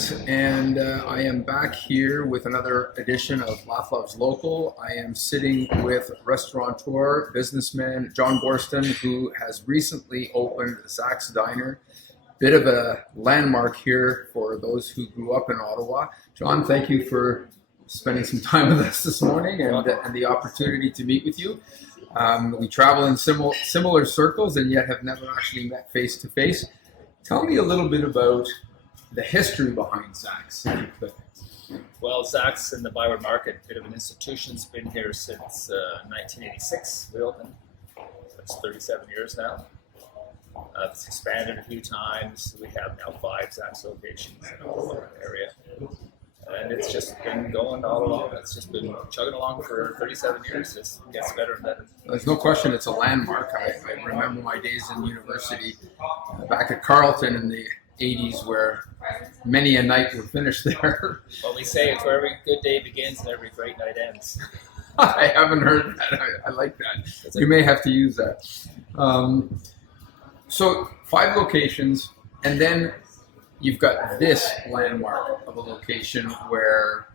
friends, and I am back here with another edition of Laugh Loves Local. I am sitting with restaurateur, businessman John Borston, who has recently opened Zach's Diner. Bit of a landmark here for those who grew up in Ottawa. John, thank you for spending some time with us this morning and the opportunity to meet with you. We travel in similar circles and yet have never actually met face to face. Tell me a little bit about the history behind Zach's, if you could. Well, Zach's in the Byward Market, a bit of an institution. It's been here since 1986. We opened. That's 37 years now. It's expanded a few times. We have now 5 Zach's locations in the area. And it's just been going all along. It's just been chugging along for 37 years. It gets better and better. There's no question it's a landmark. I remember my days in university back at Carleton in the 80s where many a night would finish there. Well, we say it's where every good day begins and every great night ends. I haven't heard that. I like that. You may have to use that. So 5 locations, and then you've got this landmark of a location where,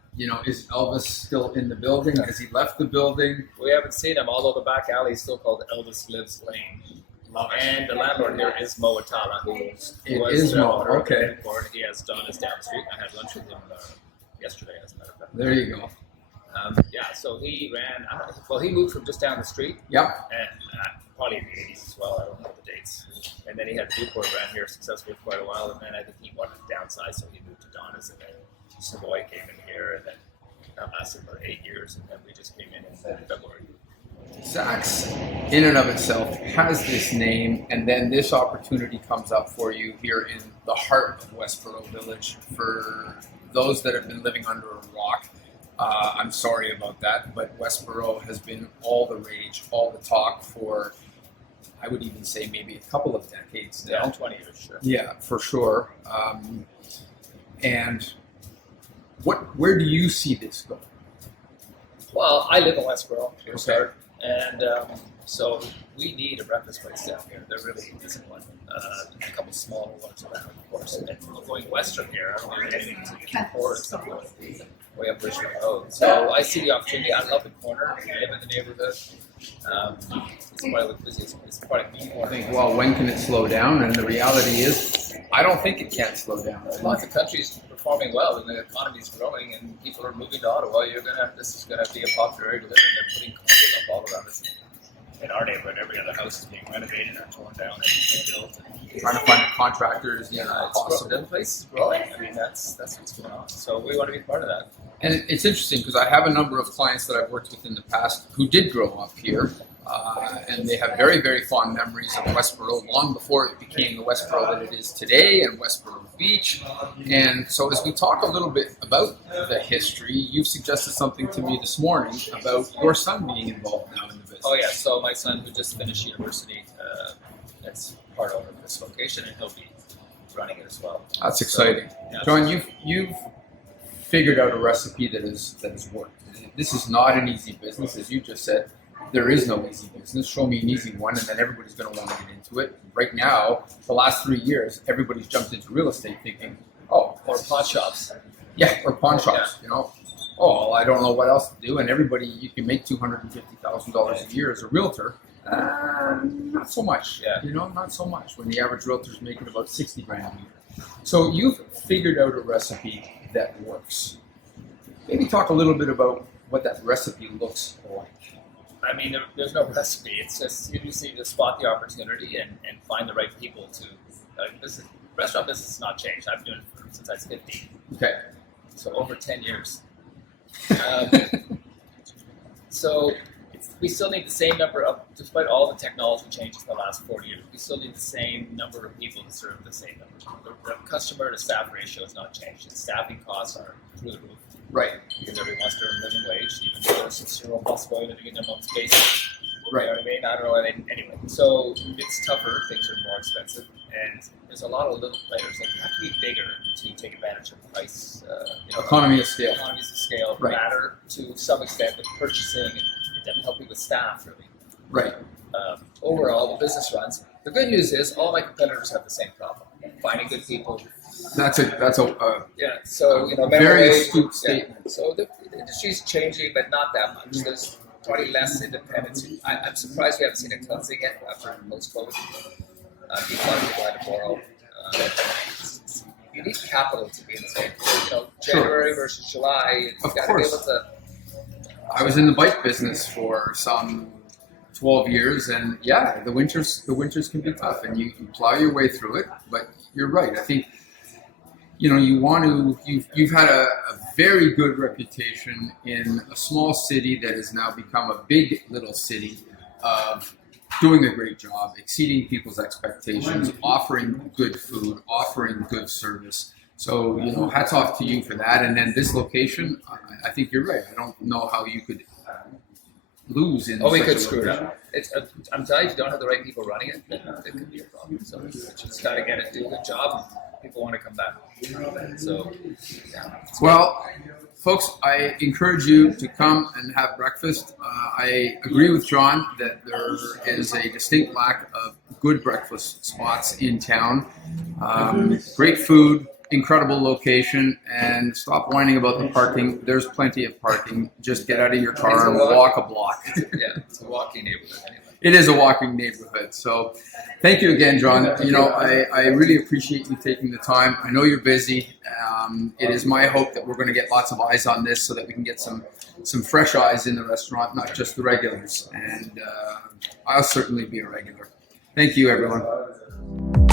is Elvis still in the building? Has he left the building? We haven't seen him, although the back alley is still called Elvis Lives Lane. Love it. And the landlord here is Mo Atala, who is Mo, owner of okay. the Newport. He has Donna's down the street. I had lunch with him yesterday, as a matter of fact. There you go. So he ran, he moved from just down the street. Yep. And probably in the 80s as well. I don't know the dates. And then he had Newport ran here successfully for quite a while. And then I think he wanted to downsize, so he moved to Donna's. And then Savoy came in here, and then that lasted for 8 years. And then we just came in February. Zach's, in and of itself, has this name, and then this opportunity comes up for you here in the heart of Westboro Village. For those that have been living under a rock, I'm sorry about that, but Westboro has been all the rage, all the talk for, I would even say, maybe a couple of decades now. Yeah, 20 years, sure. Yeah, for sure. And where do you see this going? Well, I live in Westboro, for Okay. start, and so we need a breakfast place down here. There really isn't one. A couple smaller ones around, of course. And going western here, I don't think anything to or something way up Richmond Road. So I see the opportunity. I love the corner. I live in the neighborhood. It's quite the busiest. It's quite a neat I corner. think, well, when can it slow down? And the reality is, I don't think it can slow down. Lots of countries performing well, and the economy's growing, and people are moving to Ottawa. This is gonna be a popular area to live in. They're putting condos up all around us. In our neighborhood, every other house is being renovated or torn down and rebuilt. Trying to find contractors, It's possible. the place is growing. I mean, that's what's going on. So we want to be part of that. And it's interesting because I have a number of clients that I've worked with in the past who did grow up here, and they have very, very fond memories of Westboro long before it became the Westboro that it is today and Westboro Beach. And so as we talk a little bit about the history, you've suggested something to me this morning about your son being involved now in the business. Oh yeah. So my son, who just finished university, that's part owner of this location, and he'll be running it as well. That's exciting. Yeah. John, you've figured out a recipe that has worked. This is not an easy business, as you just said. There is no easy business. Show me an easy one, and then everybody's going to want to get into it. Right now, the last 3 years, everybody's jumped into real estate thinking, Or pawn shops. yeah, or pawn shops. Oh, I don't know what else to do. And everybody, you can make $250,000 a year as a realtor. Not so much. Yeah. Not so much when the average realtor is making about 60 grand a year. So you've figured out a recipe that works. Maybe talk a little bit about what that recipe looks like. I mean, there's no recipe. It's just you just need to spot the opportunity and find the right people to. Restaurant business has not changed. I've been doing it since I was 15, Okay. so over 10 years. So we still need the same number of, despite all the technology changes in the last 40 years, we still need the same number of people to serve the same number. The customer to staff ratio has not changed. And staffing costs are through the roof Right. because everyone wants to earn living wage, even though there's zero possibility of living in their mom's basement. Right. You know what I mean? I don't know. Anyway, so it's tougher. Things are more expensive, and there's a lot of little players. Like you have to be bigger to take advantage of price. Economy of scale. Economies of scale Right. matter to some extent with purchasing, and it doesn't help you with staff really. Right. Overall, the business runs. The good news is all my competitors have the same problem: finding good people, That's a Yeah, so minimum very wage, astute yeah. statement. So the industry's changing, but not that much. There's probably less independence. I'm surprised we haven't seen a cleansing yet after post-COVID. People had to borrow. You need capital to be in the same. January versus July. You got to be able to. I was in the bike business for some 12 years, and yeah, the winters can be tough, and you plow your way through it. But you're right. I think you've had a very good reputation in a small city that has now become a big little city of doing a great job, exceeding people's expectations, offering good food, offering good service. So, hats off to you for that. And then this location, I think you're right. I don't know how you could lose in. Oh, we such could a screw it location. up. I'm telling you, if you don't have the right people running it, then it could be a problem. So you just got to get it, do a good job. People want to come back. So, yeah. Well, folks, I encourage you to come and have breakfast. I agree with John that there is a distinct lack of good breakfast spots in town. Great food, incredible location, and stop whining about the parking. There's plenty of parking. Just get out of your car and walk a block. Yeah, it's a walking neighborhood anyway. It is a walking neighborhood. So thank you again, John. I really appreciate you taking the time. I know you're busy. It is my hope that we're going to get lots of eyes on this so that we can get some fresh eyes in the restaurant, not just the regulars. And I'll certainly be a regular. Thank you, everyone.